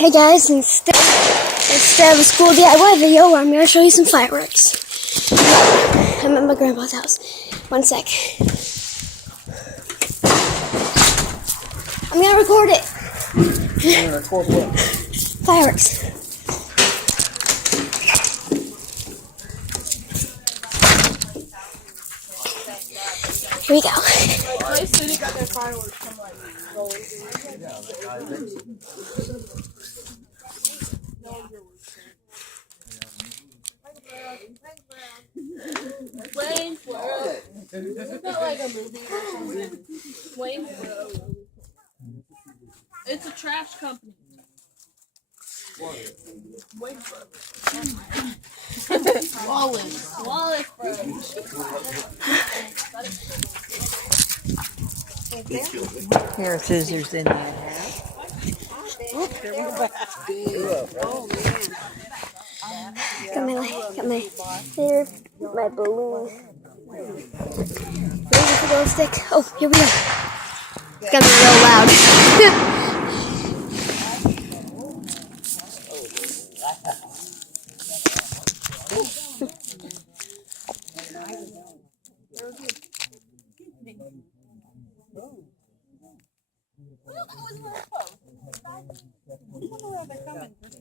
Hey guys, instead of a school DIY video where I'm going to show you some fireworks. I'm at my grandpa's house. One sec. I'm going to record it. You're going to record what? Fireworks. Here we go. My city got their fireworks from Wayne's World. Isn't that like a movie or something? Wayne's World. It's a trash company. Wayne's World. Wallace Bros. Here are scissors in there. Got my here, my balloon. Ready for the stick. Oh, here we go. It's gonna be real loud.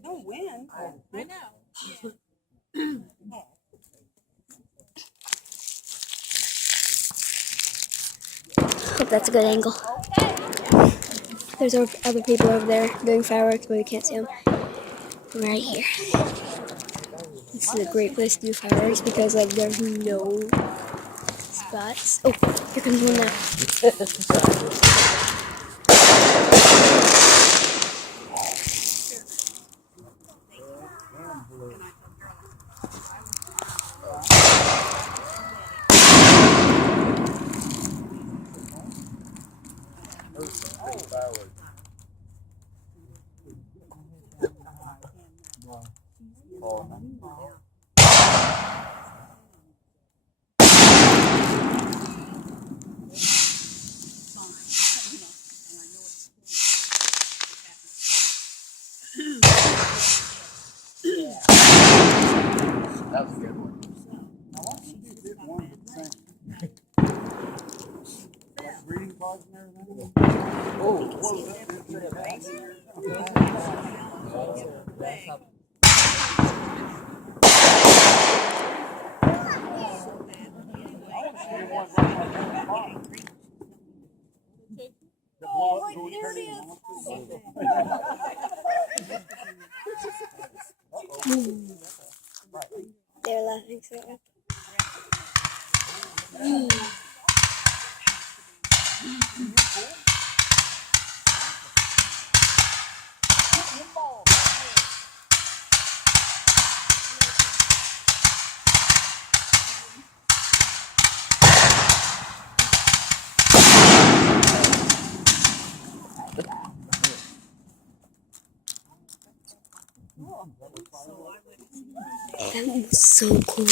Don't win. I know. Hope that's a good angle. There's other people over there doing fireworks, but we can't see them. Right here. This is a great place to do fireworks because like there's no spots. Oh, here comes one now. That was a good one. Breeding pods and everything? Oh, what was They're laughing so hard. That was so cool.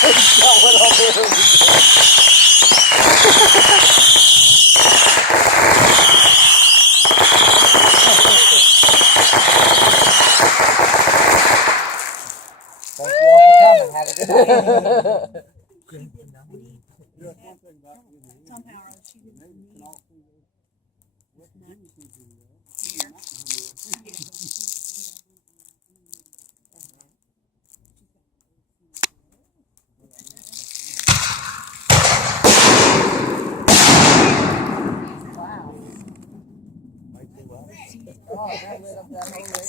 Thank you all for coming. Have a good night.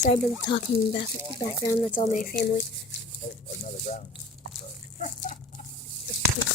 Sorry about the talking in the background. That's all my family. another ground?